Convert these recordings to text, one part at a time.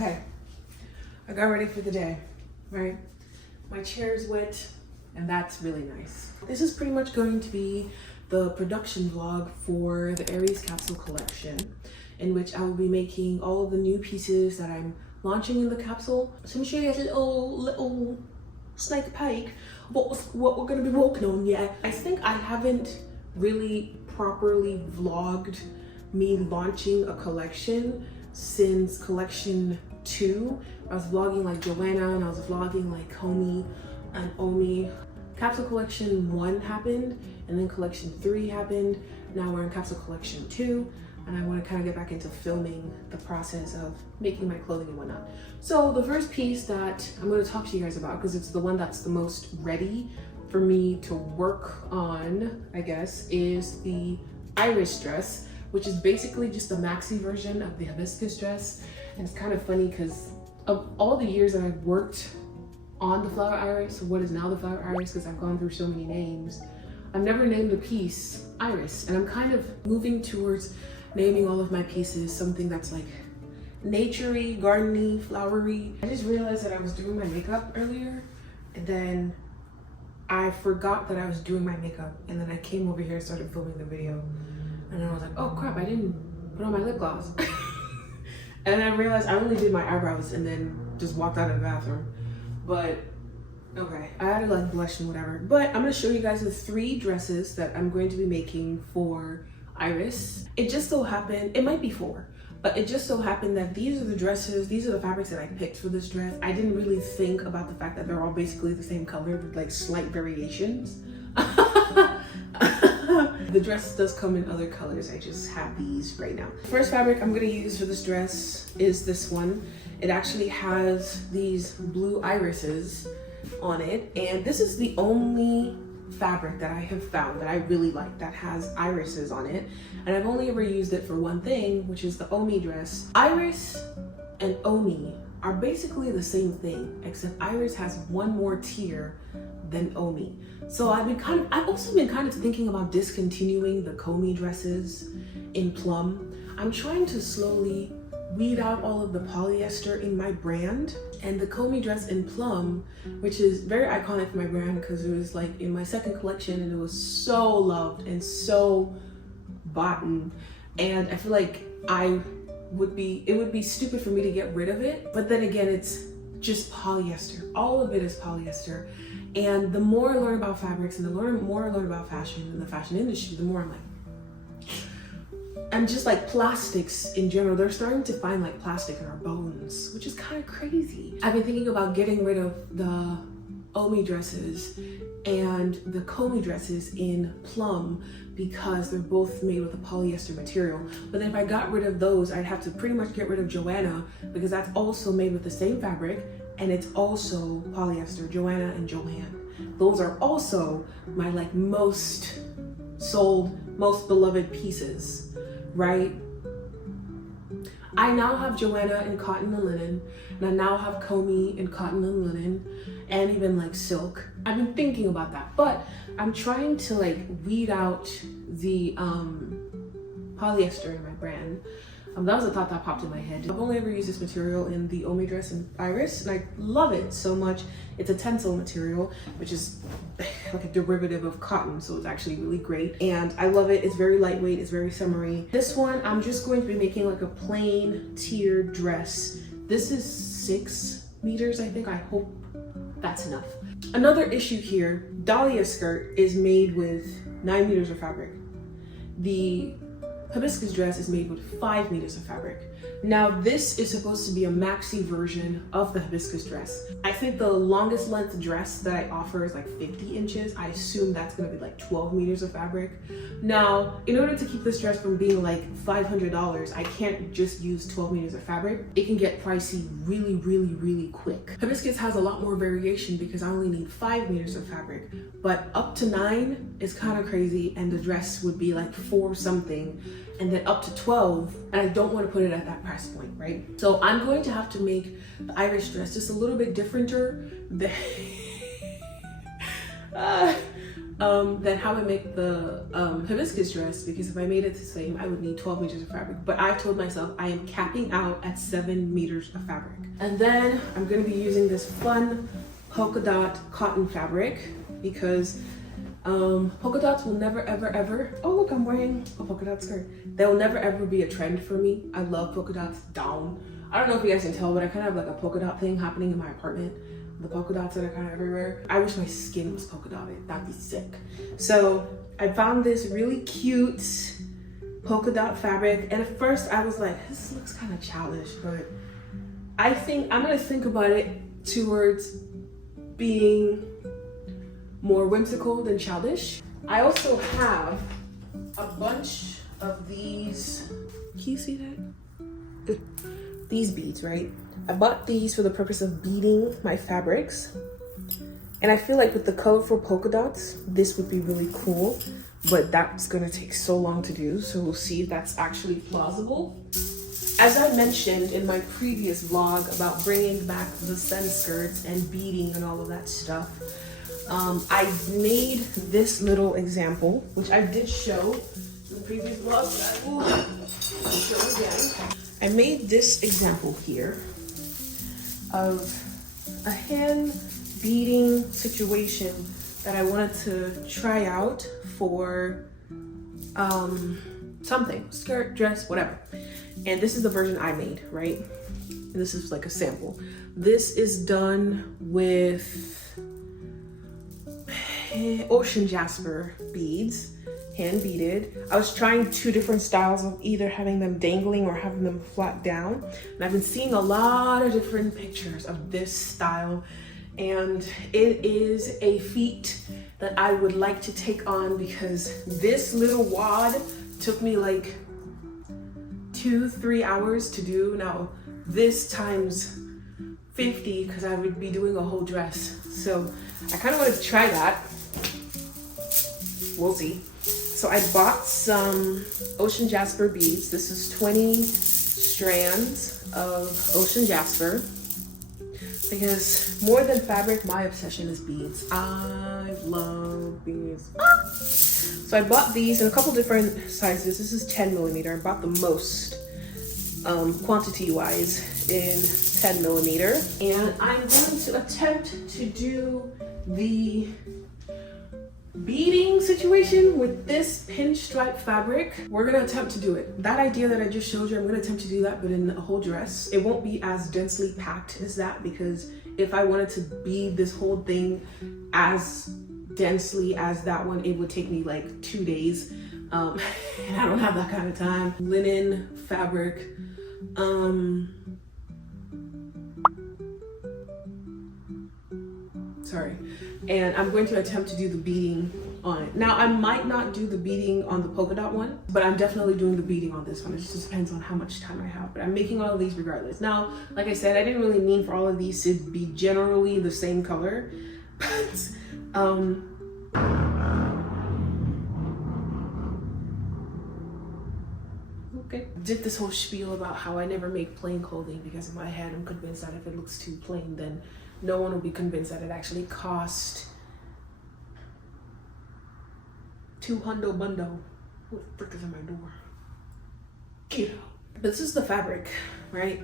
Okay, I got ready for the day, right? My chair is wet, and that's really nice. This is pretty much going to be the production vlog for the Aries capsule collection, in which I will be making all of the new pieces that I'm launching in the capsule. So I'm show you guys a little snake peek what we're gonna be working on. Yeah, I think I haven't really properly vlogged me launching a collection since collection 2. I was vlogging like Joanna, and I was vlogging like Komi and Omi. Capsule collection 1 happened, and then collection 3 happened. Now we're in capsule collection 2, and I want to kind of get back into filming the process of making my clothing and whatnot. So the first piece that I'm going to talk to you guys about, because it's the one that's the most ready for me to work on, I guess, is the Iris dress, which is basically just the maxi version of the hibiscus dress. And it's kind of funny because of all the years that I've worked on the flower iris, what is now the flower iris, because I've gone through so many names, I've never named a piece Iris. And I'm kind of moving towards naming all of my pieces something that's like naturey, gardeny, flowery. I just realized that I was doing my makeup earlier, and then I forgot that I was doing my makeup, and then I came over here and started filming the video, and then I was like, oh crap, I didn't put on my lip gloss. And then I realized I only did my eyebrows and then just walked out of the bathroom. But okay, I had to like blush and whatever. But I'm gonna show you guys the 3 dresses that I'm going to be making for Iris. It just so happened, it might be 4, but it just so happened that these are the dresses, these are the fabrics that I picked for this dress. I didn't really think about the fact that they're all basically the same color with like slight variations. The dress does come in other colors. I just have these right now. The first fabric I'm gonna use for this dress is this one. It actually has these blue irises on it, and this is the only fabric that I have found that I really like that has irises on it, and I've only ever used it for one thing, which is the Omi dress. Iris and Omi are basically the same thing, except Iris has one more tier than Omi. So I've also been kind of thinking about discontinuing the Komi dresses in plum. I'm trying to slowly weed out all of the polyester in my brand, and the Komi dress in plum, which is very iconic for my brand because it was like in my second collection and it was so loved and so bought, and I feel like it would be stupid for me to get rid of it. But then again, it's just polyester. All of it is polyester. And the more I learn about fabrics and the more I learn about fashion and the fashion industry, the more I'm just like plastics in general. They're starting to find like plastic in our bones, which is kind of crazy. I've been thinking about getting rid of the Omi dresses and the Komi dresses in plum because they're both made with a polyester material. But then if I got rid of those, I'd have to pretty much get rid of Joanna because that's also made with the same fabric and it's also polyester. Joanna and Joanne. Those are also my like most sold, most beloved pieces, right? I now have Joanna in cotton and linen, and I now have Komi in cotton and linen, and even like silk. I've been thinking about that, but I'm trying to like weed out the polyester in my brand. That was a thought that popped in my head. I've only ever used this material in the Omi dress and Iris, and I love it so much. It's a tensile material, which is like a derivative of cotton, so it's actually really great. And I love it. It's very lightweight, it's very summery. This one, I'm just going to be making like a plain tiered dress. This is 6 meters, I think. I hope that's enough. Another issue here, Dahlia skirt is made with 9 meters of fabric. The hibiscus dress is made with 5 meters of fabric. Now this is supposed to be a maxi version of the hibiscus dress. I think the longest length dress that I offer is like 50 inches. I assume that's gonna be like 12 meters of fabric. Now, in order to keep this dress from being like $500, I can't just use 12 meters of fabric. It can get pricey really, really, really quick. Hibiscus has a lot more variation because I only need 5 meters of fabric, but up to 9 is kind of crazy, and the dress would be like 4 something, and then up to 12, and I don't want to put it at that price point, right? So I'm going to have to make the Iris dress just a little bit differenter than than how I make the hibiscus dress, because if I made it the same, I would need 12 meters of fabric. But I told myself I am capping out at 7 meters of fabric. And then I'm gonna be using this fun polka dot cotton fabric, because polka dots will never ever, oh look, I'm wearing a polka dot skirt. They will never ever be a trend for me. I love polka dots down. I don't know if you guys can tell, but I kind of have like a polka dot thing happening in my apartment. The polka dots that are kind of everywhere. I wish my skin was polka dotted. That'd be sick. So I found this really cute polka dot fabric, and at first I was like, this looks kind of childish, but I think I'm gonna think about it towards being more whimsical than childish. I also have a bunch of these, can you see that? These beads, right? I bought these for the purpose of beading my fabrics. And I feel like with the colorful polka dots, this would be really cool, but that's gonna take so long to do. So we'll see if that's actually plausible. As I mentioned in my previous vlog about bringing back the sun skirts and beading and all of that stuff, I made this little example, which I did show in the previous vlog, but I will show again. I made this example here of a hand beading situation that I wanted to try out for something, skirt, dress, whatever. And this is the version I made, right? And this is like a sample. This is done with ocean jasper beads, hand beaded. I was trying 2 different styles of either having them dangling or having them flat down. And I've been seeing a lot of different pictures of this style. And it is a feat that I would like to take on, because this little wad took me like 2-3 hours to do. Now this times 50, because I would be doing a whole dress. So I kind of wanted to try that. We'll see. So I bought some ocean jasper beads. This is 20 strands of ocean jasper, because more than fabric, my obsession is beads. I love beads. So I bought these in a couple different sizes. This is 10 millimeter. I bought the most quantity wise in 10 millimeter. And I'm going to attempt to do the beading situation with this pinstripe fabric. We're gonna attempt to do it. That idea that I just showed you, I'm gonna attempt to do that, but in a whole dress. It won't be as densely packed as that, because if I wanted to bead this whole thing as densely as that one, it would take me like 2 days. And I don't have that kind of time. Linen fabric. Sorry. And I'm going to attempt to do the beading on it. Now, I might not do the beading on the polka dot one, but I'm definitely doing the beading on this one. It just depends on how much time I have, but I'm making all of these regardless. Now, like I said, I didn't really mean for all of these to be generally the same color, but okay. Did this whole spiel about how I never make plain clothing, because in my head I'm convinced that if it looks too plain, then no one will be convinced that it actually cost $200 bundle. What the frick is in my door? Get out. But this is the fabric, right?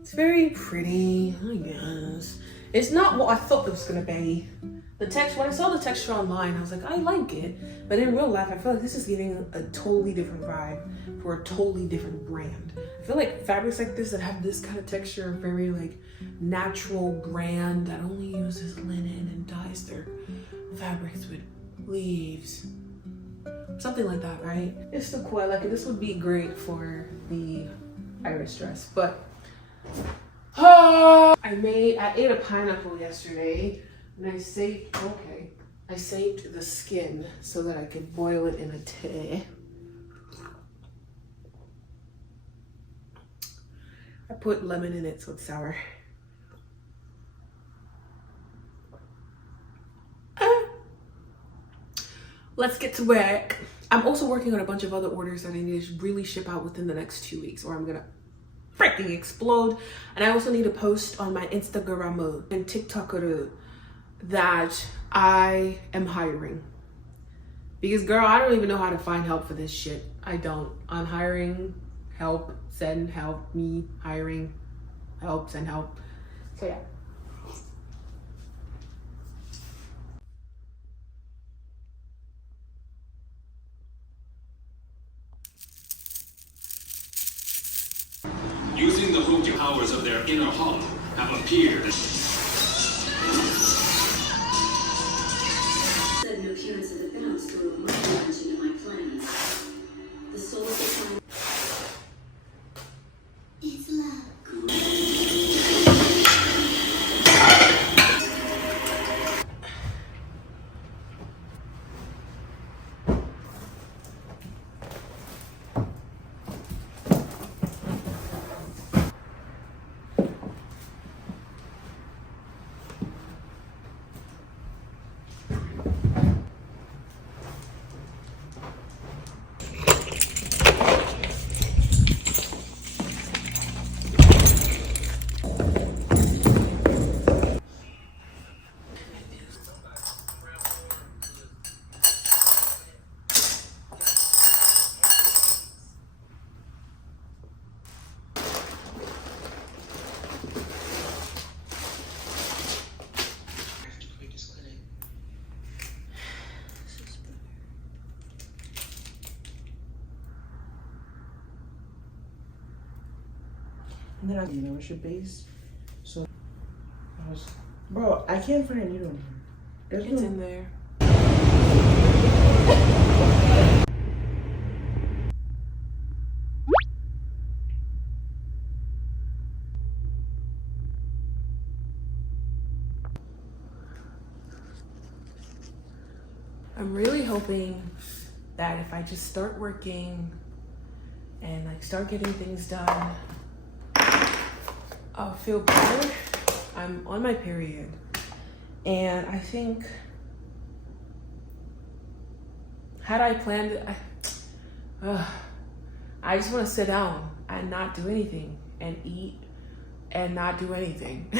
It's very pretty, I guess. It's not what I thought it was gonna be. The text, when I saw the texture online, I was like, I like it. But in real life, I feel like this is giving a totally different vibe for a totally different brand. I feel like fabrics like this that have this kind of texture are very like natural brand that only uses linen and dyes their fabrics with leaves. Something like that, right? It's still cool. I like it. This would be great for the Irish dress, but I ate a pineapple yesterday. And I saved the skin so that I could boil it in a tea. I put lemon in it so it's sour. Let's get to work. I'm also working on a bunch of other orders that I need to really ship out within the next 2 weeks, or I'm gonna freaking explode. And I also need to post on my Instagram and TikTok that I am hiring. Because girl, I don't even know how to find help for this shit. I don't. I'm hiring help, send help, me hiring help, send help. So yeah. Using the hooked powers of their inner hawk have appeared. Sudden appearance of the bounce threw a monkey wrench into my plans. The soul decided. It's love. And then I membership base. So I was, bro, I can't find a needle in here. There's It's no, in there. I'm really hoping that if I just start working and like start getting things done, I'll feel better. I'm on my period, and I think had I planned it, I just want to sit down and not do anything and eat and not do anything.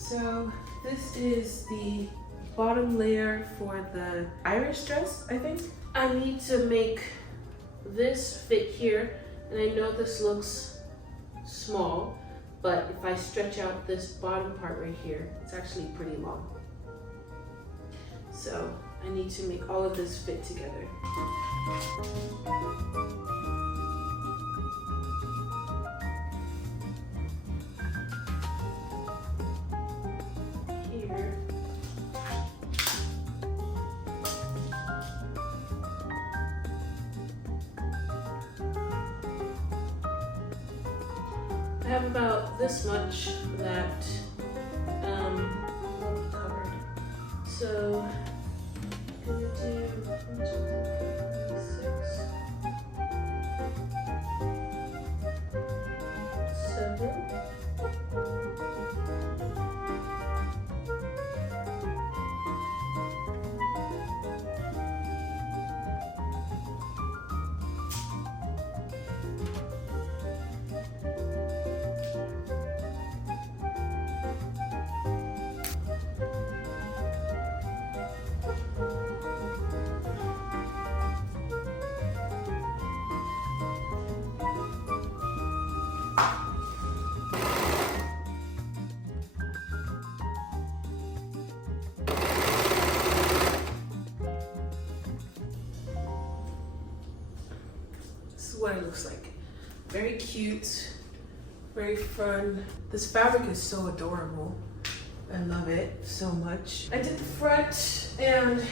So this is the bottom layer for the Irish dress, I think. I need to make this fit here, and I know this looks small, but if I stretch out this bottom part right here, it's actually pretty long. So I need to make all of this fit together. Here. I have about this much that will be covered. So I'm gonna do 1, 2, 3, 4, 5, 6, 7. This is what it looks like. Very cute, very fun. This fabric is so adorable. I love it so much. I did the front and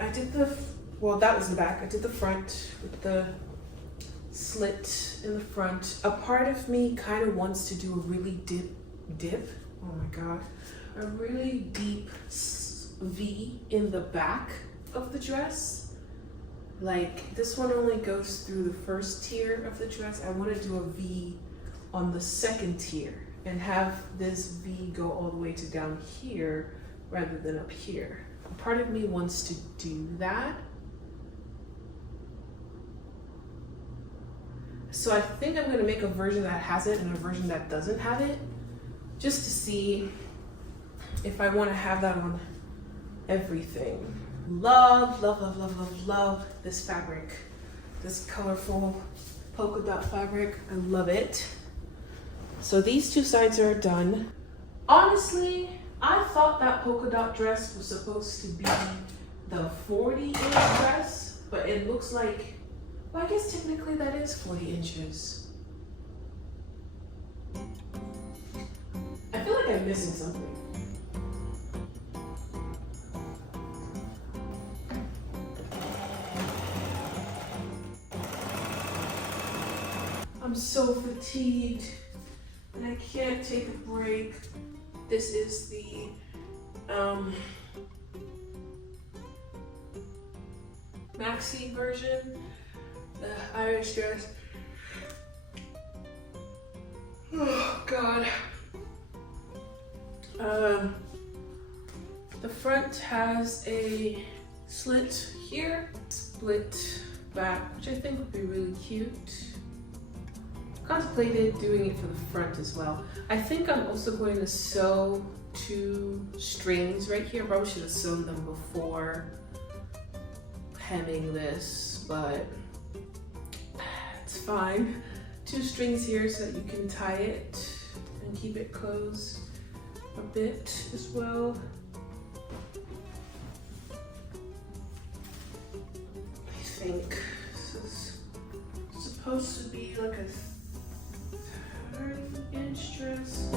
I did the, well, that was the back. I did the front with the slit in the front. A part of me kind of wants to do a really dip, oh my God, a really deep V in the back of the dress. Like this one only goes through the first tier of the dress. I want to do a V on the second tier and have this V go all the way to down here rather than up here. Part of me wants to do that. So I think I'm gonna make a version that has it and a version that doesn't have it, just to see if I wanna have that on everything. Love, love, love, love, love, love this fabric. This colorful polka dot fabric, I love it. So these two sides are done. Honestly, I thought that polka dot dress was supposed to be the 40-inch dress, but it looks like, well, I guess technically that is 40 inches. I feel like I'm missing something. I'm so fatigued and I can't take a break. This is the maxi version, the Irish dress. Oh God. The front has a slit here, split back, which I think would be really cute. Contemplated doing it for the front as well. I think I'm also going to sew 2 strings right here. Probably should have sewn them before hemming this, but it's fine. 2 strings here so that you can tie it and keep it closed a bit as well. I think this is supposed to be like a 30-inch dress.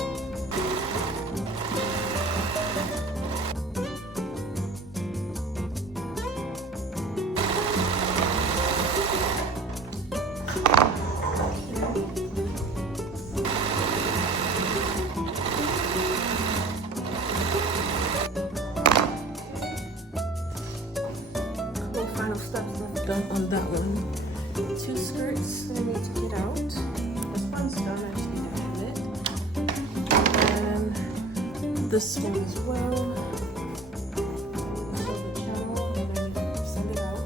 Couple final steps left done on that one. 2 skirts I need to get out. This one's done, I just need to hem it. And this one as well. So the channel, and I need to send it out.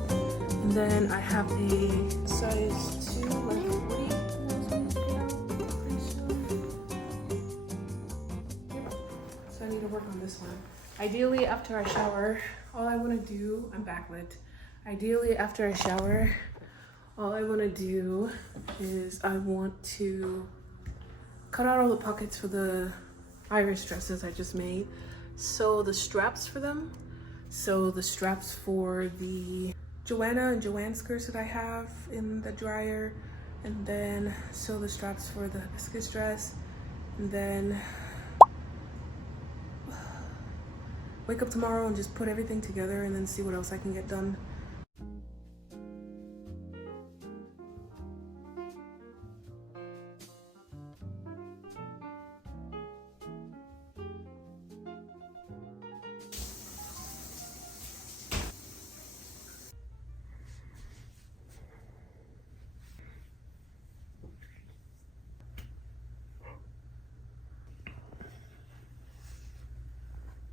And then I have a size 2, like a hoodie that I'm supposed to get out pretty soon. Yep. So I need to work on this one. Ideally, after I shower, all I want to do, I'm backlit. Ideally, after I shower, all I want to do is I want to cut out all the pockets for the Irish dresses I just made. Sew the straps for them. Sew the straps for the Joanna and Joanne skirts that I have in the dryer. And then sew the straps for the hibiscus dress. And then wake up tomorrow and just put everything together and then see what else I can get done.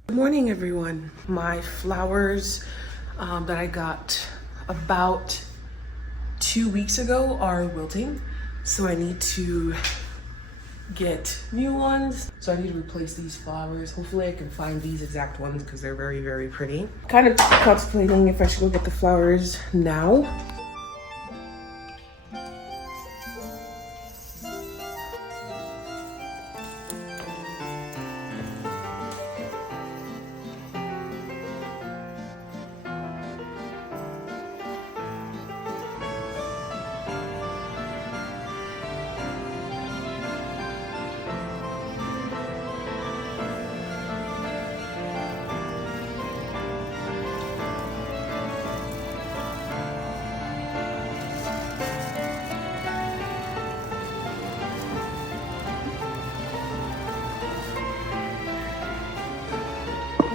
Good morning, everyone. My flowers that I got about 2 weeks ago are wilting, so I need to get new ones. So I need to replace these flowers. Hopefully I can find these exact ones because they're very, very pretty. Kind of contemplating if I should go get the flowers now.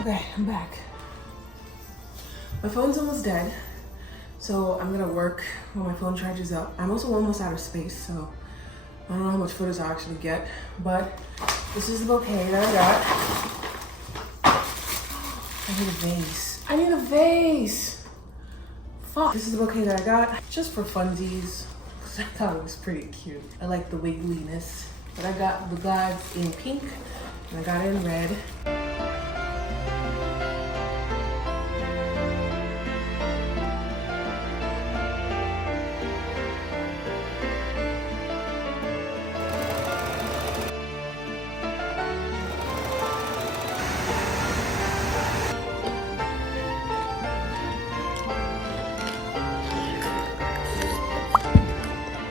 Okay, I'm back. My phone's almost dead, so I'm gonna work when my phone charges up. I'm also almost out of space, so I don't know how much photos I actually get, but this is the bouquet that I got. I need a vase. I need a vase. Fuck. This is the bouquet that I got just for funsies. Cause I thought it was pretty cute. I like the wiggliness. But I got the glads in pink and I got it in red.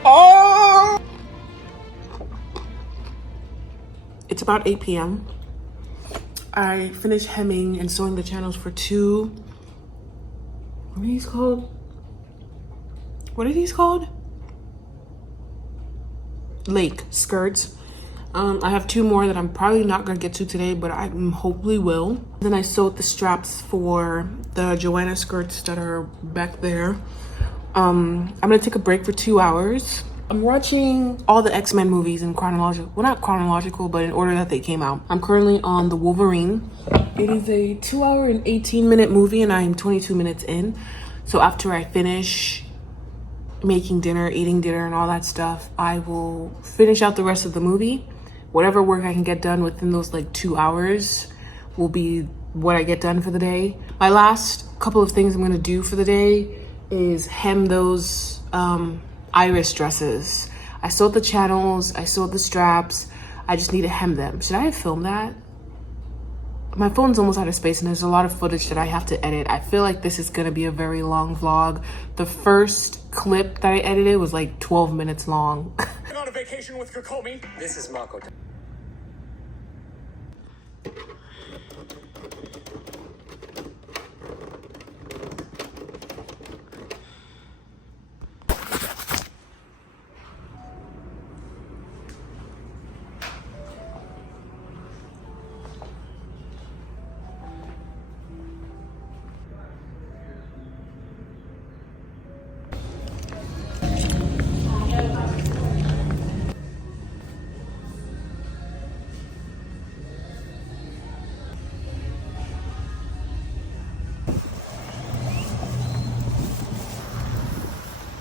Oh! It's about 8 p.m. I finished hemming and sewing the channels for two, what are these called? What are these called? Lake skirts. I have two more that I'm probably not gonna get to today, but I hopefully will. Then I sewed the straps for the Joanna skirts that are back there. I'm gonna take a break for 2 hours. I'm watching all the X-Men movies in chronological, well, not chronological, but in order that they came out. I'm currently on the Wolverine. It is a 2 hour and 18-minute movie and I am 22 minutes in. So after I finish making dinner, eating dinner and all that stuff, I will finish out the rest of the movie. Whatever work I can get done within those like 2 hours will be what I get done for the day. My last couple of things I'm gonna do for the day is hem those Iris dresses. I sewed the channels, I sewed the straps. I just need to hem them. Should I have filmed that? My phone's almost out of space and there's a lot of footage that I have to edit. I feel like this is gonna be a very long vlog. The first clip that I edited was like 12 minutes long. On a vacation with Komi. This is Marco.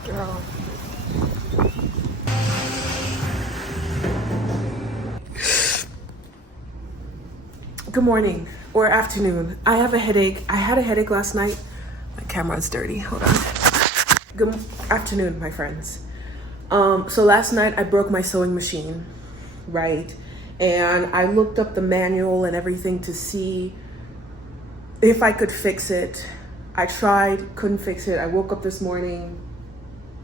Girl. Good morning or afternoon. I have a headache. I had a headache last night. My camera's dirty. Hold on. Good afternoon, my friends. So last night I broke my sewing machine, right? And I looked up the manual and everything to see if I could fix it. I tried, couldn't fix it. I woke up this morning,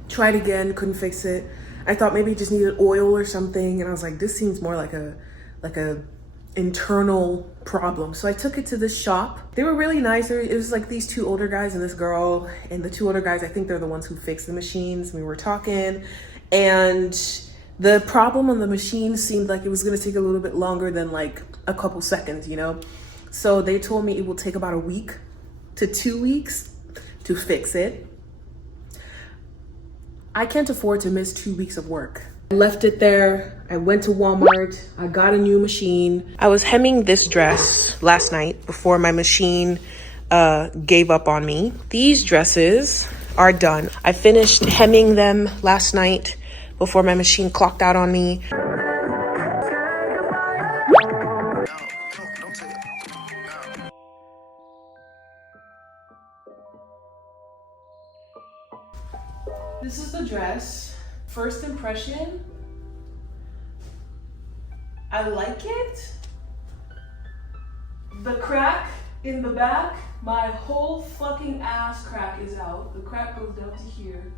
tried again, couldn't fix it. I thought maybe it just needed oil or something. And I was like, this seems more like a internal problem. So I took it to this shop. They were really nice. It was like these two older guys and this girl, and the two older guys, I think they're the ones who fix the machines. We were talking and the problem on the machine seemed like it was gonna take a little bit longer than like a couple seconds, you know? So they told me it will take about a week to 2 weeks to fix it. I can't afford to miss 2 weeks of work. I left it there. I went to Walmart. I got a new machine. I was hemming this dress last night before my machine gave up on me. These dresses are done. I finished hemming them last night before my machine clocked out on me. This is the dress. First impression, I like it. The crack in the back, my whole fucking ass crack is out. The crack goes down to here.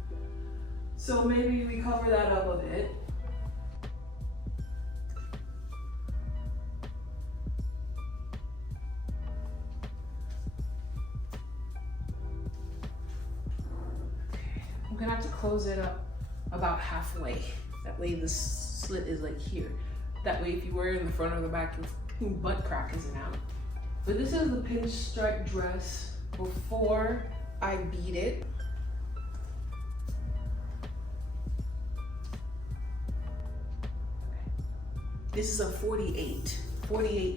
So maybe we cover that up a bit. I'm gonna have to close it up about halfway. That way the slit is like here. That way if you wear it in the front or the back, your butt crack isn't out. But this is the pinstripe dress before I beat it. This is a 48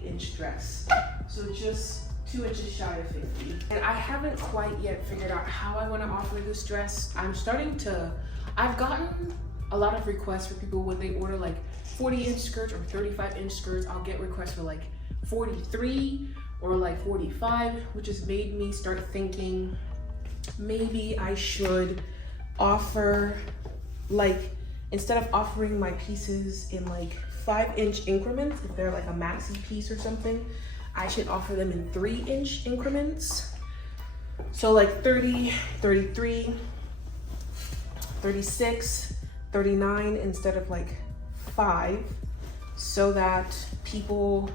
inch dress. So just 2 inches shy of 50. And I haven't quite yet figured out how I want to offer this dress. I've gotten a lot of requests for people when they order like 40 inch skirts or 35 inch skirts. I'll get requests for like 43 or like 45, which has made me start thinking maybe I should offer, like, instead of offering my pieces in like 5 inch increments, if they're like a maxi piece or something, I should offer them in 3 inch increments. So like 30, 33, 36, 39 instead of like 5, so that people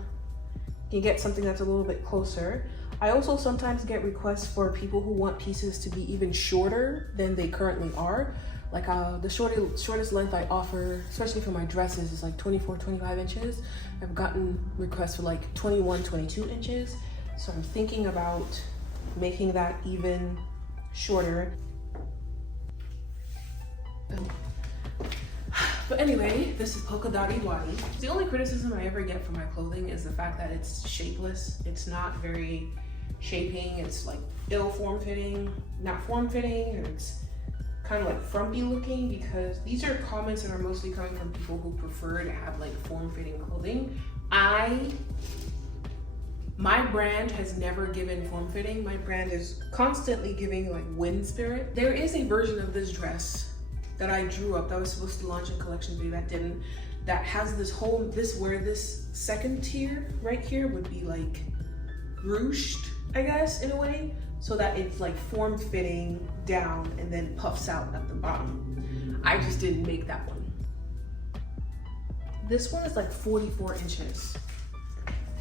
can get something that's a little bit closer. I also sometimes get requests for people who want pieces to be even shorter than they currently are. Like the shortest length I offer, especially for my dresses, is like 24, 25 inches. I've gotten requests for like 21, 22 inches. So I'm thinking about making that even shorter. But anyway, this is Polka Dotty Waddy. The only criticism I ever get for my clothing is the fact that it's shapeless. It's not very shaping. It's like ill form-fitting, not form-fitting, and it's kind of like frumpy looking, because these are comments that are mostly coming from people who prefer to have like form-fitting clothing. My brand has never given form-fitting. My brand is constantly giving like wind spirit. There is a version of this dress that I drew up that was supposed to launch in collection video that didn't, that has where this second tier right here would be like ruched, I guess, in a way, so that it's like form-fitting down and then puffs out at the bottom. I just didn't make that one. This one is like 44 inches.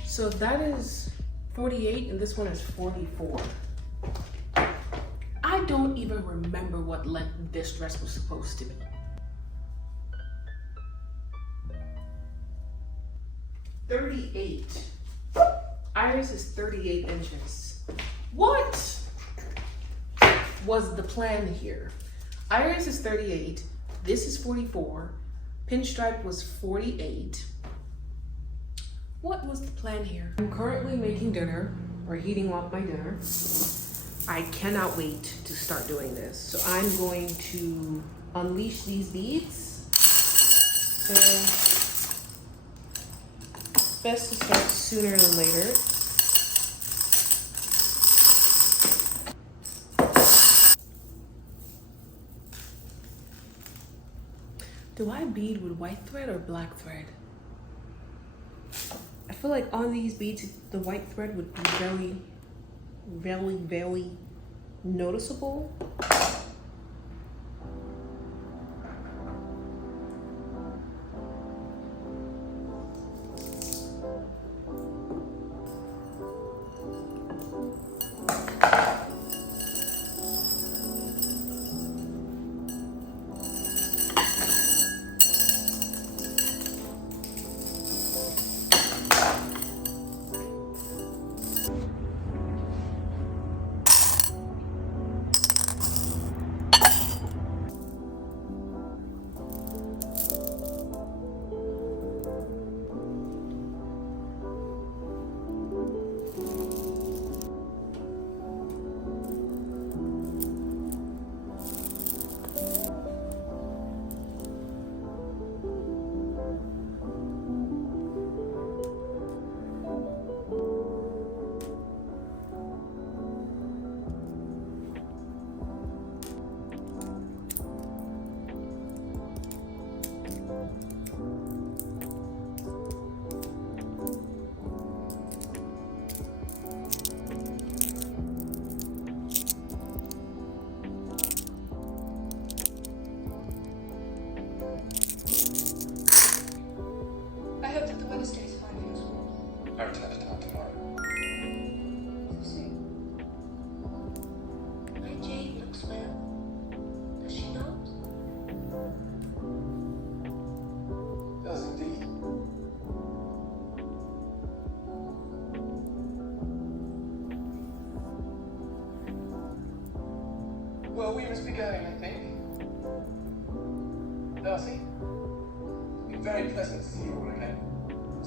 So that is 48 and this one is 44. I don't even remember what length this dress was supposed to be. Aries is 38 inches. What was the plan here? Aries is 38, this is 44, Pinstripe was 48. What was the plan here? I'm currently making dinner, or heating up my dinner. I cannot wait to start doing this. So I'm going to unleash these beads. So best to start sooner than later. Do I bead with white thread or black thread? I feel like on these beads, the white thread would be very, very, very noticeable. I return to town tomorrow. So soon. My Jade looks well. Does she not? Does indeed. Well, we must be going, I think. Darcy, it's been very pleasant to see you all again.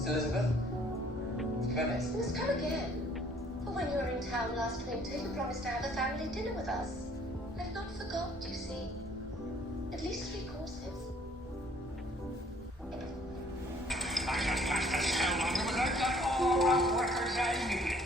It's Elizabeth. Venice. Let's come again. For when you were in town last winter, you promised to have a family dinner with us. I've not forgot, you see. At least 3 courses. I just passed a cell on them and I've got all the workers I needed.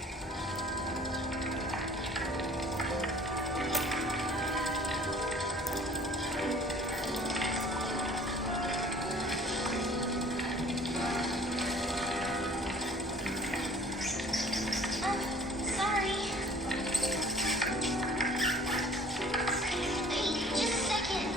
Sorry. Wait, just a second.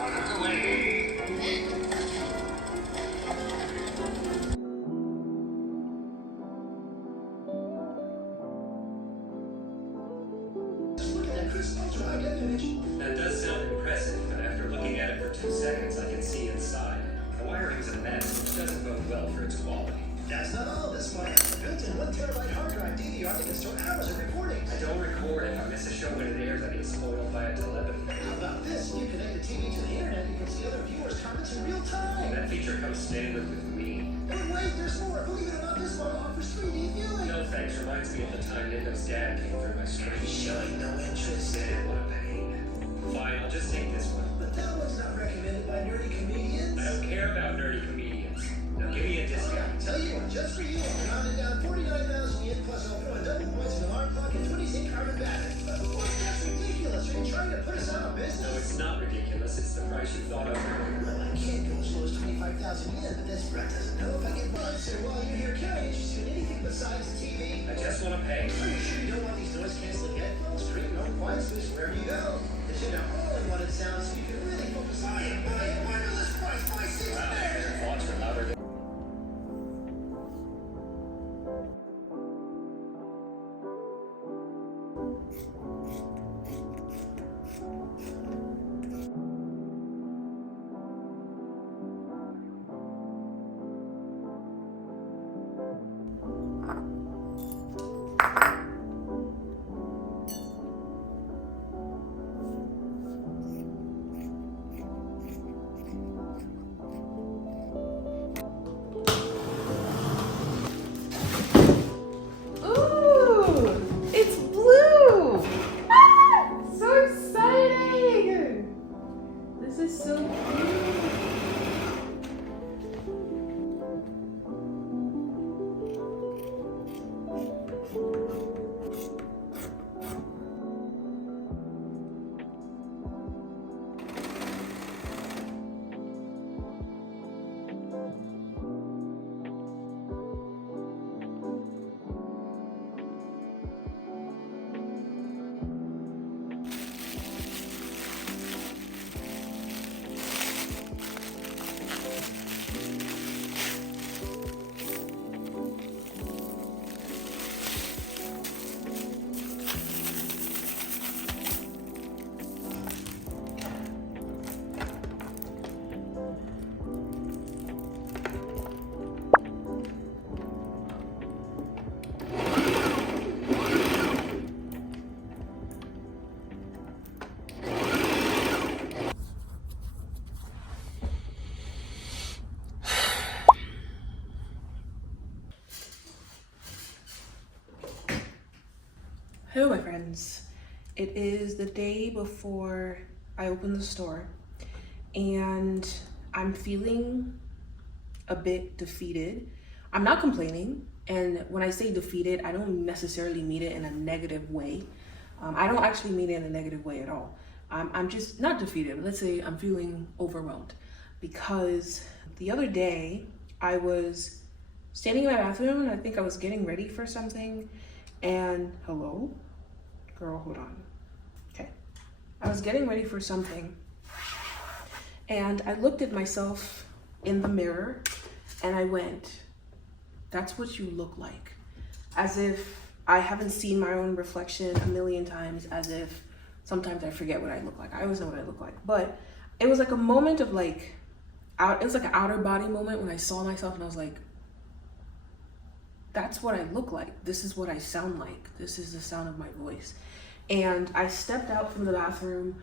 Out of the way. Look at that crystal high definition. That does sound impressive, but after looking at it for 2 seconds, I can see inside. The wiring's a mess, which doesn't bode well for its quality. That's not all. This one has a built-in 1 terabyte hard drive DVR that can store hours of recordings. I don't record. If I miss a show when it airs, I get spoiled by a telepathy. How about this? You connect the TV to the internet, you can see other viewers' comments in real time. That feature comes standard with me. But wait, there's more. Believe it or not, this model offers 3D viewing. No thanks. Reminds me of the time Nindo's dad came through my screen. Showing no interest. Man, what a pain. Fine, I'll just take this one. But that one's not recommended by nerdy comedians. I don't care about nerdy comedians. Now give me a discount. Tell you what, just for you, I'm rounding down 49,000 yen plus I'll throw in double points for an alarm clock and 20 zinc carbon battery. That's ridiculous. Are you trying to put us out of No, business? it's not ridiculous. It's the price you thought of earlier. Well, I can't go as low as 25,000 yen, but this Brett doesn't know if I get one. So while you're here, can I interest you in anything besides the TV? I just want to pay. Are you sure you don't want these noise-canceling headphones? Create your own quiet space wherever you go. They should have all-in-one sound so you can really focus on it. Buy it, wireless price, buy 6 Wow, pairs. your thoughts were louder than... Ooh, it's blue! Ah, so exciting! This is so cute. Hello, my friends. It is the day before I open the store, and I'm feeling a bit defeated. I'm not complaining, and when I say defeated, I don't necessarily mean it in a negative way. I don't actually mean it in a negative way at all. I'm just not defeated. Let's say I'm feeling overwhelmed because the other day I was standing in my bathroom and I think I was getting ready for something. And hello, girl, hold on. Okay, I was getting ready for something and I looked at myself in the mirror and I went, that's what you look like. As if I haven't seen my own reflection a million times, as if sometimes I forget what I look like. I always know what I look like, but it was like a moment of like, it was like an outer body moment when I saw myself and I was like, that's what I look like. This is what I sound like. This is the sound of my voice. And I stepped out from the bathroom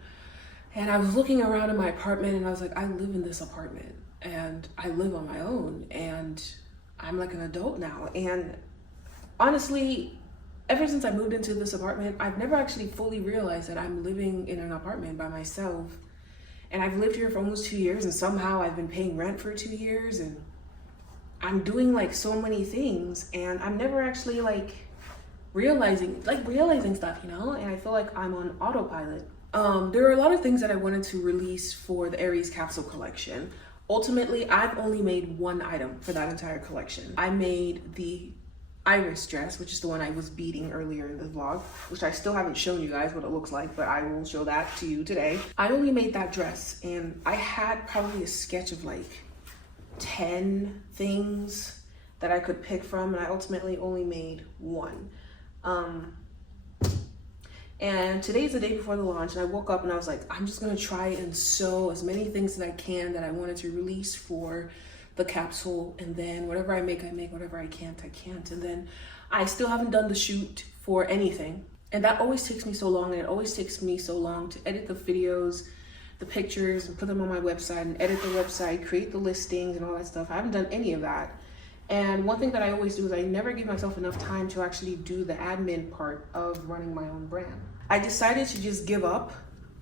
and I was looking around in my apartment and I was like, I live in this apartment and I live on my own and I'm like an adult now. And honestly, ever since I moved into this apartment, I've never actually fully realized that I'm living in an apartment by myself. And I've lived here for almost 2 years and somehow I've been paying rent for 2 years and I'm doing like so many things and I'm never actually like realizing stuff, you know? And I feel like I'm on autopilot. There are a lot of things that I wanted to release for the Aries capsule collection. Ultimately, I've only made one item for that entire collection. I made the Iris dress, which is the one I was beading earlier in the vlog, which I still haven't shown you guys what it looks like, but I will show that to you today. I only made that dress and I had probably a sketch of like 10 things that I could pick from, and I ultimately only made one. And today's the day before the launch, and I woke up and I was like, I'm just gonna try and sew as many things that I can that I wanted to release for the capsule, and then whatever I make, whatever I can't, and then I still haven't done the shoot for anything. And that always takes me so long, and it always takes me so long to edit the videos, the pictures, and put them on my website, and edit the website, create the listings and all that stuff. I haven't done any of that. And one thing that I always do is I never give myself enough time to actually do the admin part of running my own brand. I decided to just give up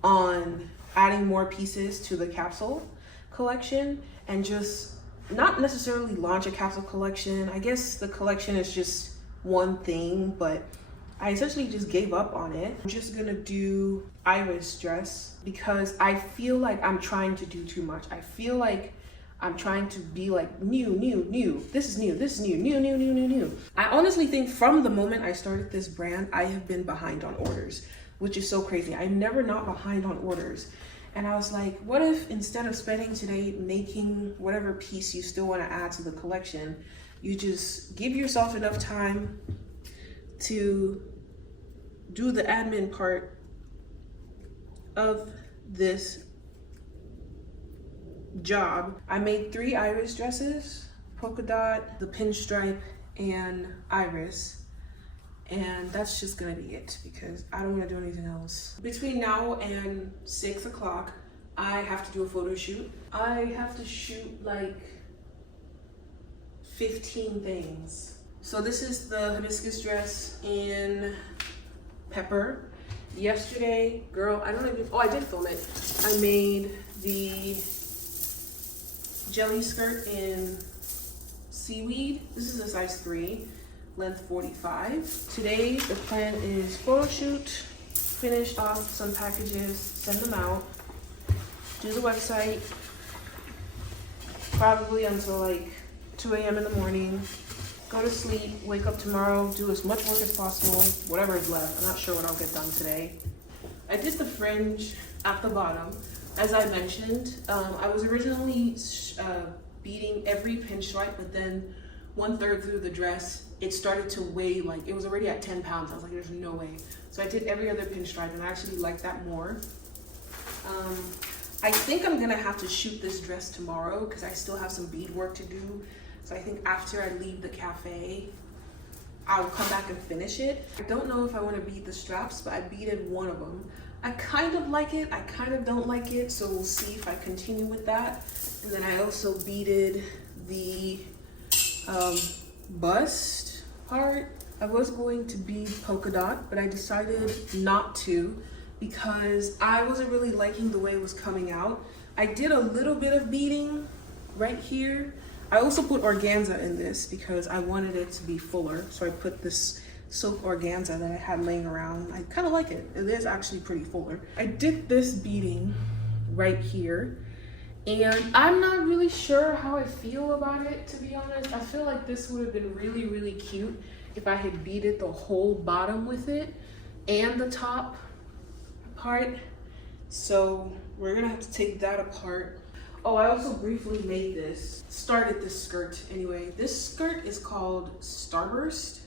on adding more pieces to the capsule collection and just not necessarily launch a capsule collection. I guess the collection is just one thing, but I essentially just gave up on it. I'm just gonna do Iris dress because I feel like I'm trying to do too much. I feel like I'm trying to be like new. This is new. I honestly think from the moment I started this brand, I have been behind on orders, which is so crazy. I'm never not behind on orders. And I was like, what if instead of spending today making whatever piece you still want to add to the collection, you just give yourself enough time to do the admin part of this job. I made 3 Iris dresses, Polka Dot, the Pinstripe, and Iris. And that's just gonna be it because I don't wanna do anything else. Between now and 6 o'clock, I have to do a photo shoot. I have to shoot like 15 things. So this is the hibiscus dress in pepper. Yesterday, girl, I did film it. I made the jelly skirt in Seaweed. This is a size 3, length 45. Today, the plan is photo shoot, finish off some packages, send them out, do the website, probably until like 2 a.m. in the morning, go to sleep, wake up tomorrow, do as much work as possible, whatever is left. I'm not sure what I'll get done today. I did the fringe at the bottom. As I mentioned, I was originally beading every pinstripe, but then 1/3 through the dress, it started to weigh, like it was already at 10 pounds. I was like, there's no way. So I did every other pinstripe and I actually like that more. I think I'm gonna have to shoot this dress tomorrow because I still have some bead work to do. So I think after I leave the cafe, I'll come back and finish it. I don't know if I want to bead the straps, but I beaded one of them. I kind of like it, I kind of don't like it, so we'll see if I continue with that. And then I also beaded the bust part. I was going to bead polka dot, but I decided not to because I wasn't really liking the way it was coming out. I did a little bit of beading right here. I also put organza in this because I wanted it to be fuller. So I put this silk organza that I had laying around. I kind of like it. It is actually pretty fuller. I did this beading right here and I'm not really sure how I feel about it, to be honest. I feel like this would have been really, really cute if I had beaded the whole bottom with it and the top part. So we're gonna have to take that apart. Oh, I also briefly started this skirt anyway. This skirt is called Sunburst.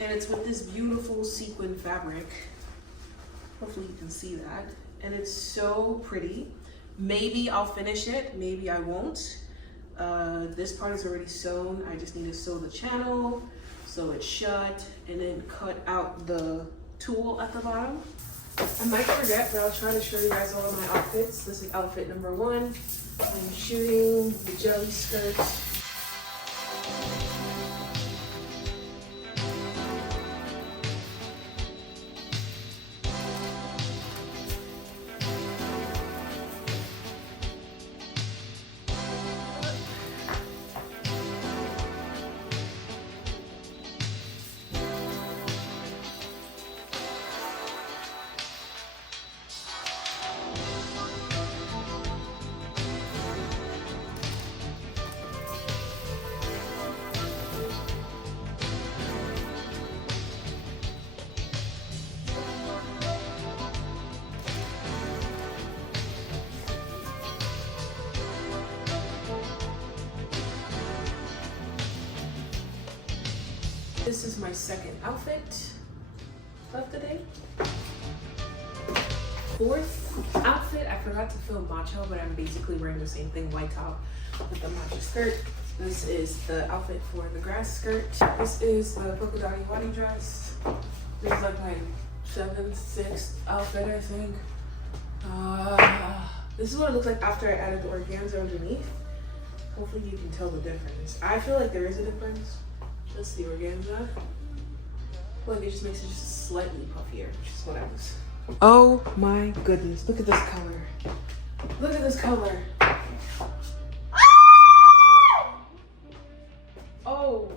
And it's with this beautiful sequin fabric. Hopefully you can see that. And it's so pretty. Maybe I'll finish it, maybe I won't. This part is already sewn. I just need to sew the channel so it's shut, and then cut out the tulle at the bottom. I might forget, but I'll try to show you guys all of my outfits. This is outfit number 1. I'm shooting the jelly skirt. This is my second outfit of the day. Fourth outfit, I forgot to film macho, but I'm basically wearing the same thing, white top with the macho skirt. This is the outfit for the grass skirt. This is the polka dot wedding dress. This is like my 7th, 6th outfit, I think. This is what it looks like after I added the organza underneath. Hopefully you can tell the difference. I feel like there is a difference. That's the organza. I feel like it just makes it just slightly puffier, which is what I was. Oh my goodness, look at this color. Look at this color. Oh,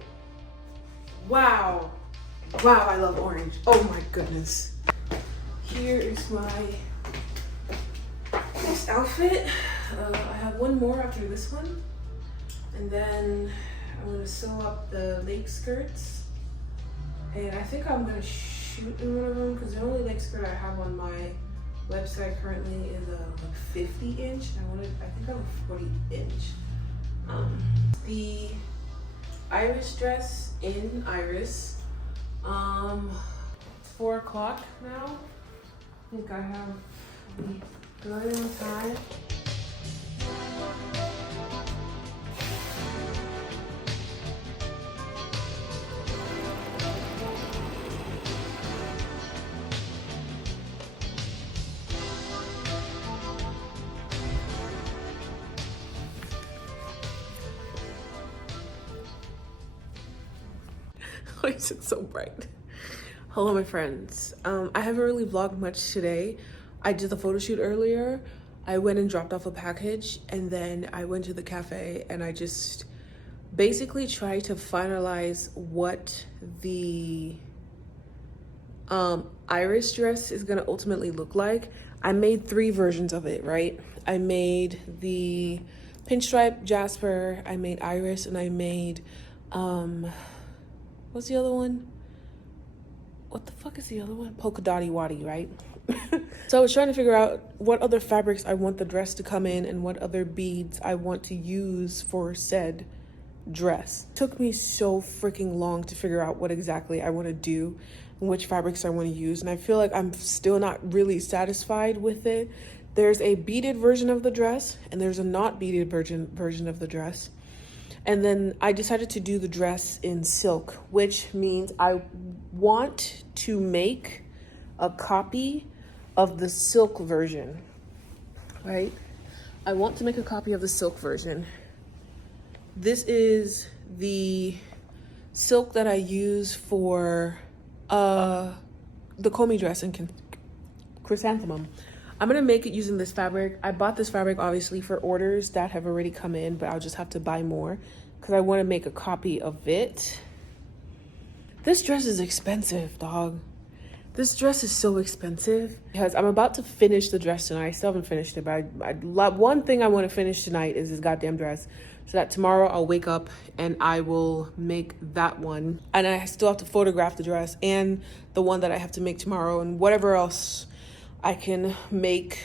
wow. Wow, I love orange. Oh my goodness. Here is my next outfit. I have one more after this one. And then I'm gonna sew up the leg skirts, and I think I'm gonna shoot in one of them because the only leg skirt I have on my website currently is a like 50 inch. I think I have a 40 inch. The Iris dress in Iris. It's 4 o'clock now. I think I have the good on time. Why is it so bright? Hello, my friends. I haven't really vlogged much today. I did the photo shoot earlier. I went and dropped off a package, and then I went to the cafe, and I just basically tried to finalize what the Iris dress is gonna ultimately look like. I made 3 versions of it, right? I made the Pinstripe, Jasper, I made Iris, and I made what's the other one? What the fuck is the other one? Polka Dotty Waddy, right? So I was trying to figure out what other fabrics I want the dress to come in and what other beads I want to use for said dress. It took me so freaking long to figure out what exactly I want to do and which fabrics I want to use, and I feel like I'm still not really satisfied with it. There's a beaded version of the dress and there's a not beaded version of the dress. And then I decided to do the dress in silk, which means I want to make a copy of the silk version, right? I want to make a copy of the silk version. This is the silk that I use for the Komi dress in Chrysanthemum. I'm gonna make it using this fabric. I bought this fabric obviously for orders that have already come in, but I'll just have to buy more because I want to make a copy of it. This dress is expensive, dog. This dress is so expensive because I'm about to finish the dress tonight. I still haven't finished it, but one thing I want to finish tonight is this goddamn dress, so that tomorrow I'll wake up and I will make that one. And I still have to photograph the dress and the one that I have to make tomorrow and whatever else I can make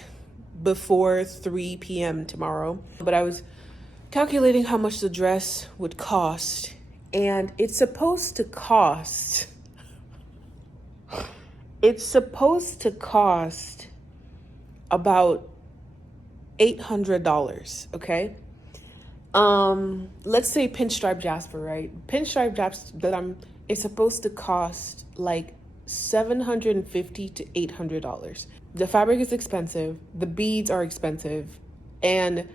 before 3 p.m. tomorrow. But I was calculating how much the dress would cost, and it's supposed to cost about $800, okay? let's say pinstripe jasper, right? Pinstripe jasper it's supposed to cost like $750 to $800. The fabric is expensive, the beads are expensive, and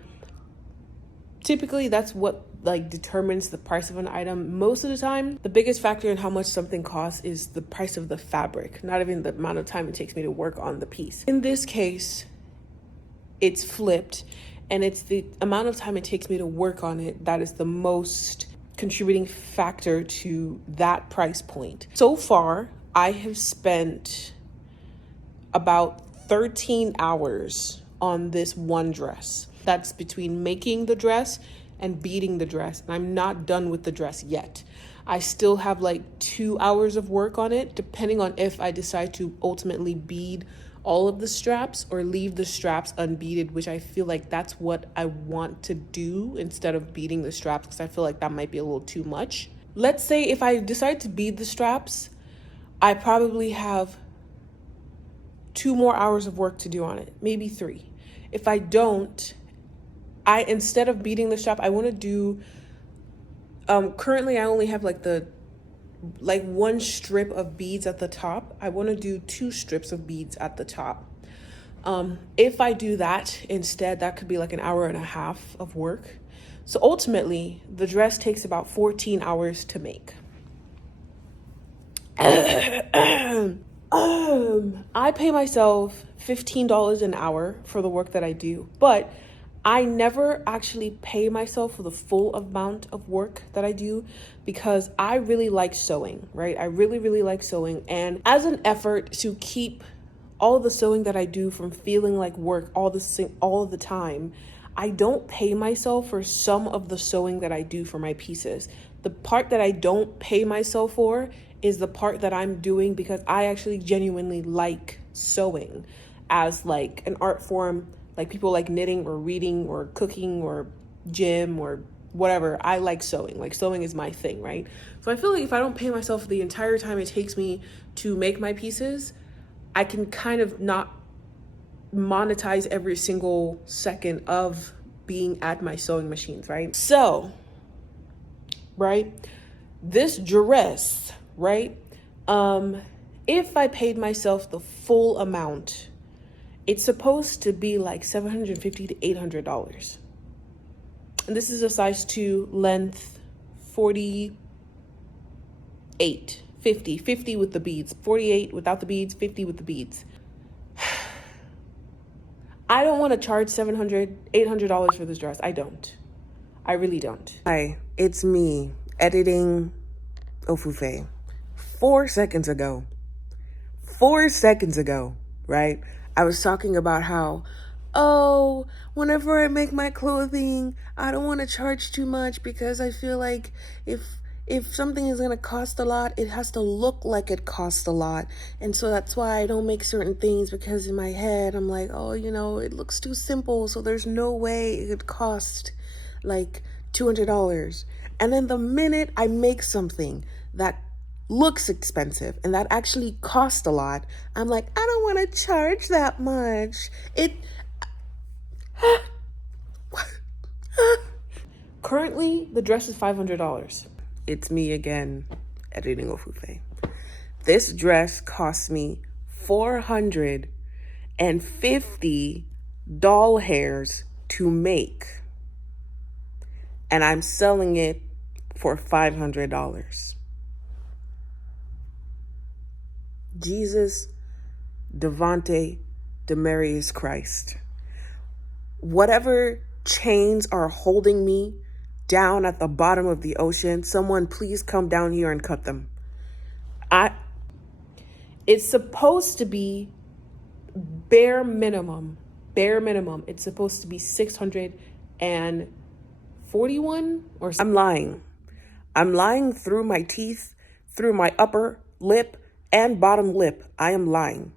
typically that's what like determines the price of an item. Most of the time, the biggest factor in how much something costs is the price of the fabric, not even the amount of time it takes me to work on the piece. In this case, it's flipped, and it's the amount of time it takes me to work on it that is the most contributing factor to that price point. So far, I have spent about 13 hours on this one dress. That's between making the dress and beading the dress. And I'm not done with the dress yet. I still have like 2 hours of work on it, depending on if I decide to ultimately bead all of the straps or leave the straps unbeaded, which I feel like that's what I want to do instead of beading the straps, because I feel like that might be a little too much. Let's say if I decide to bead the straps, I probably have 2 more hours of work to do on it, maybe 3. If I don't, instead of beading the strap, I want to do, currently I only have like one strip of beads at the top. I want to do 2 strips of beads at the top. If I do that instead, that could be like an hour and a half of work. So ultimately, the dress takes about 14 hours to make. I pay myself $15 an hour for the work that I do, but I never actually pay myself for the full amount of work that I do because I really like sewing, right? I really, really like sewing. And as an effort to keep all the sewing that I do from feeling like work all the time, I don't pay myself for some of the sewing that I do for my pieces. The part that I don't pay myself for is the part that I'm doing because I actually genuinely like sewing as like an art form. Like people like knitting or reading or cooking or gym or whatever. I like sewing. Like sewing is my thing, right? So I feel like if I don't pay myself the entire time it takes me to make my pieces, I can kind of not monetize every single second of being at my sewing machines, right? So, right, this dress, right? If I paid myself the full amount, it's supposed to be like $750 to $800. And this is a size 2, length 48, 50 with the beads, 48 without the beads, 50 with the beads. I don't want to charge $700, $800 for this dress. I don't. I really don't. Hi, it's me editing Ofufeh. 4 seconds ago, right? I was talking about how, whenever I make my clothing, I don't want to charge too much because I feel like if something is going to cost a lot, it has to look like it costs a lot. And so that's why I don't make certain things, because in my head, I'm like, it looks too simple. So there's no way it could cost like $200. And then the minute I make something that looks expensive and that actually costs a lot, I'm like, I don't want to charge that much. Currently, the dress is $500. It's me again, editing Ofufeh. This dress cost me 450 doll hairs to make, and I'm selling it for $500. Jesus, Devante, Demarius Christ. Whatever chains are holding me down at the bottom of the ocean, someone please come down here and cut them. It's supposed to be bare minimum. It's supposed to be 641 or something. I'm lying through my teeth, through my upper lip and bottom lip. I am lying.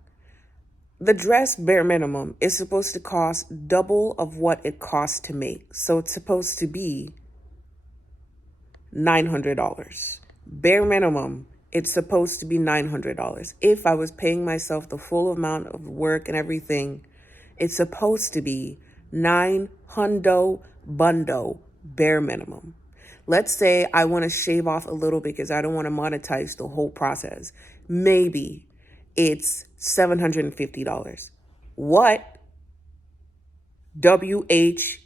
The dress, bare minimum, is supposed to cost double of what it costs to make. So it's supposed to be $900. Bare minimum, it's supposed to be $900. If I was paying myself the full amount of work and everything, it's supposed to be $900 bundo bare minimum. Let's say I want to shave off a little bit because I don't want to monetize the whole process. Maybe it's $750. What? WHUT.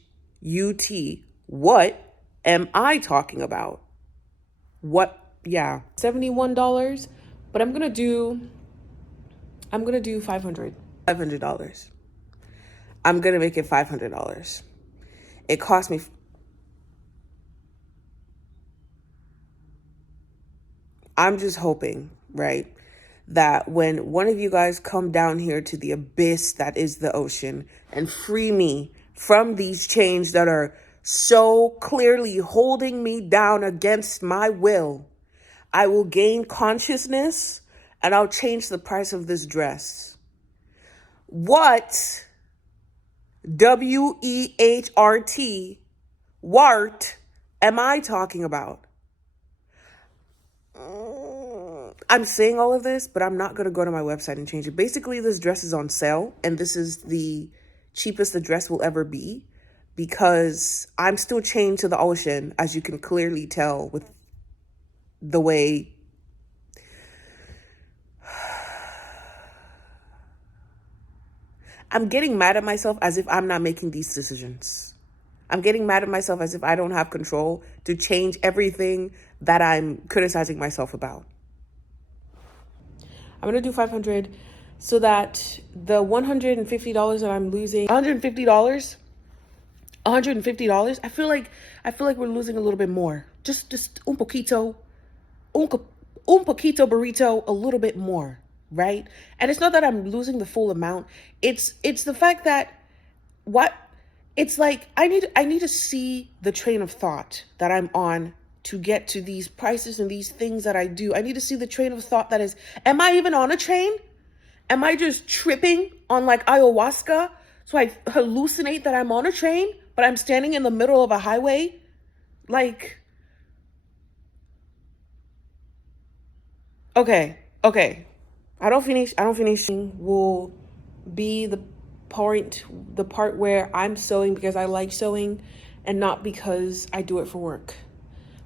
What am I talking about? What? Yeah, $71, but I'm gonna do $500. $500. I'm gonna make it $500. It cost me. I'm just hoping, right, that when one of you guys come down here to the abyss that is the ocean and free me from these chains that are so clearly holding me down against my will, I will gain consciousness and I'll change the price of this dress. What? WEHRT, wart, am I talking about? I'm saying all of this, but I'm not going to go to my website and change it. Basically, this dress is on sale, and this is the cheapest the dress will ever be because I'm still chained to the ocean, as you can clearly tell with the way I'm getting mad at myself as if I'm not making these decisions. I'm getting mad at myself as if I don't have control to change everything that I'm criticizing myself about. I'm going to do $500 so that the $150 that I'm losing, $150, I feel like we're losing a little bit more. Just un poquito burrito, a little bit more, right? And it's not that I'm losing the full amount. It's the fact that it's like I need to see the train of thought that I'm on to get to these prices and these things that I do. I need to see the train of thought that is, am I even on a train? Am I just tripping on like ayahuasca? So I hallucinate that I'm on a train, but I'm standing in the middle of a highway? Like, okay. I don't finish will be the part where I'm sewing because I like sewing and not because I do it for work.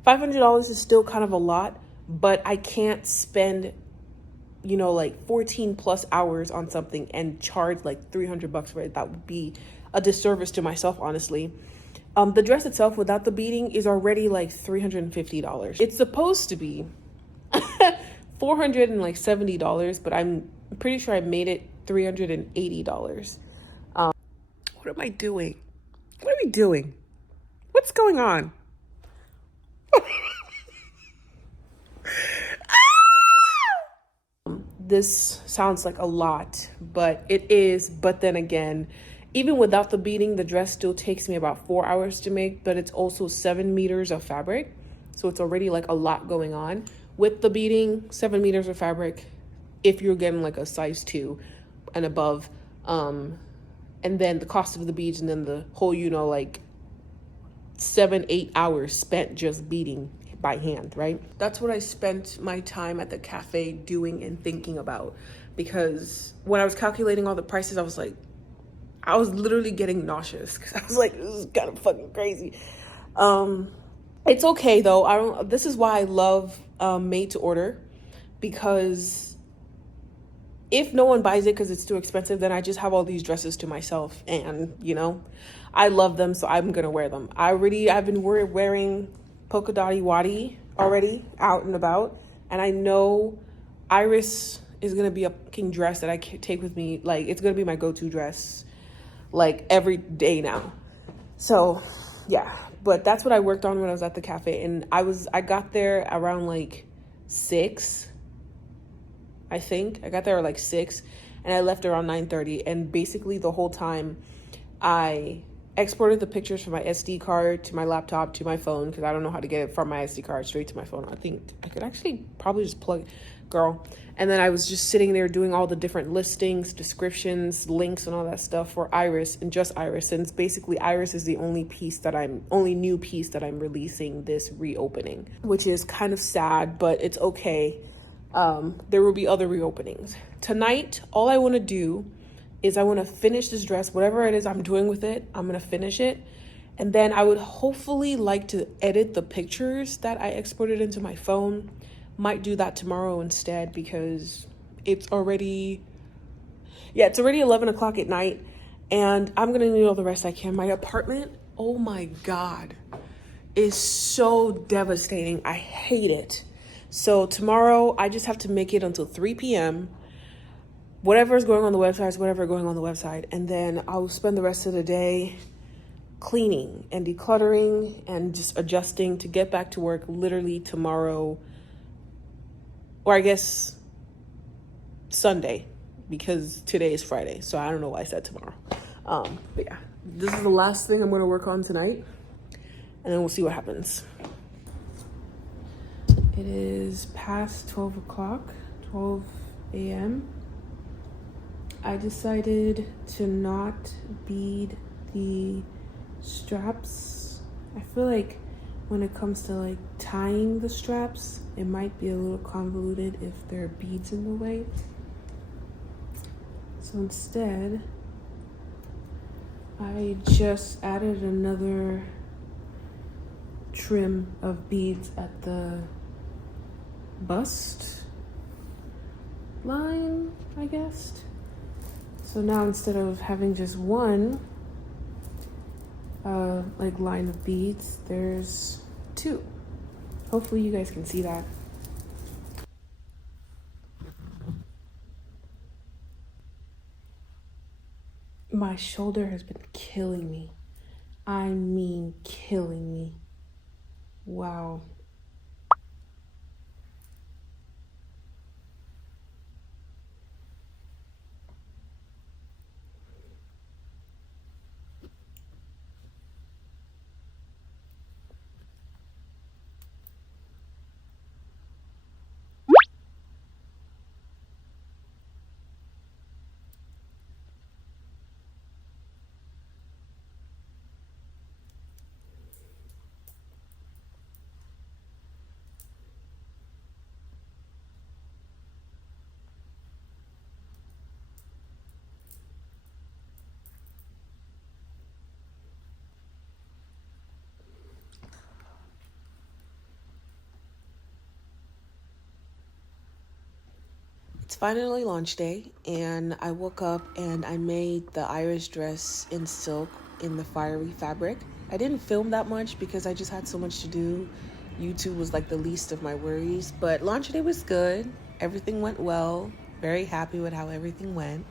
$500 is still kind of a lot, but I can't spend, like 14 plus hours on something and charge like $300 for it. That would be a disservice to myself, honestly. The dress itself without the beading is already like $350. It's supposed to be $470, but I'm pretty sure I made it $380. What am I doing? What are we doing? What's going on? This sounds like a lot, but it is. But then again, even without the beading, the dress still takes me about 4 hours to make, but it's also 7 meters of fabric. So it's already like a lot going on. With the beading, 7 meters of fabric, if you're getting like a size 2 and above, and then the cost of the beads, and then the whole, 7-8 hours spent just beading by hand, right? That's what I spent my time at the cafe doing and thinking about, because when I was calculating all the prices, I was literally getting nauseous because I was like, this is kind of fucking crazy. It's okay though. This is why I love made to order, because if no one buys it because it's too expensive, then I just have all these dresses to myself, and I love them, so I'm gonna wear them. I've been wearing polka dotty waddy already out and about, and I know Iris is gonna be a fucking dress that I can take with me. Like, it's gonna be my go-to dress like every day now. So yeah, but that's what I worked on when I was at the cafe, and I got there around like 6. I think I got there at like 6, and I left around 9:30. And basically the whole time I exported the pictures from my SD card to my laptop to my phone, because I don't know how to get it from my SD card straight to my phone. I think I could actually probably just plug, girl. And then I was just sitting there doing all the different listings, descriptions, links, and all that stuff for Iris, and just Iris, since basically Iris is the only new piece that I'm releasing this reopening, which is kind of sad, but it's okay. There will be other reopenings. Tonight, all I want to do is I want to finish this dress, whatever it is I'm doing with it, I'm going to finish it. And then I would hopefully like to edit the pictures that I exported into my phone. Might do that tomorrow instead because it's already 11 o'clock at night and I'm gonna need all the rest I can. My apartment, oh my God, is so devastating. I hate it. So tomorrow I just have to make it until 3 p.m. Whatever is going on the website is whatever is going on the website. And then I'll spend the rest of the day cleaning and decluttering and just adjusting to get back to work literally tomorrow, or I guess Sunday, because today is Friday, so I don't know why I said tomorrow. But yeah, this is the last thing I'm going to work on tonight, and then we'll see what happens. It is past 12 o'clock, 12 a.m. I decided to not bead the straps. I feel like when it comes to like tying the straps, it might be a little convoluted if there are beads in the way. So instead, I just added another trim of beads at the bust line, I guess. So now instead of having just one like line of beads, there's two. Hopefully you guys can see that. My shoulder has been killing me. I mean, killing me. Wow. It's finally launch day, and I woke up and I made the Irish dress in silk in the fiery fabric. I didn't film that much because I just had so much to do. YouTube was like the least of my worries, but launch day was good. Everything went well. Very happy with how everything went.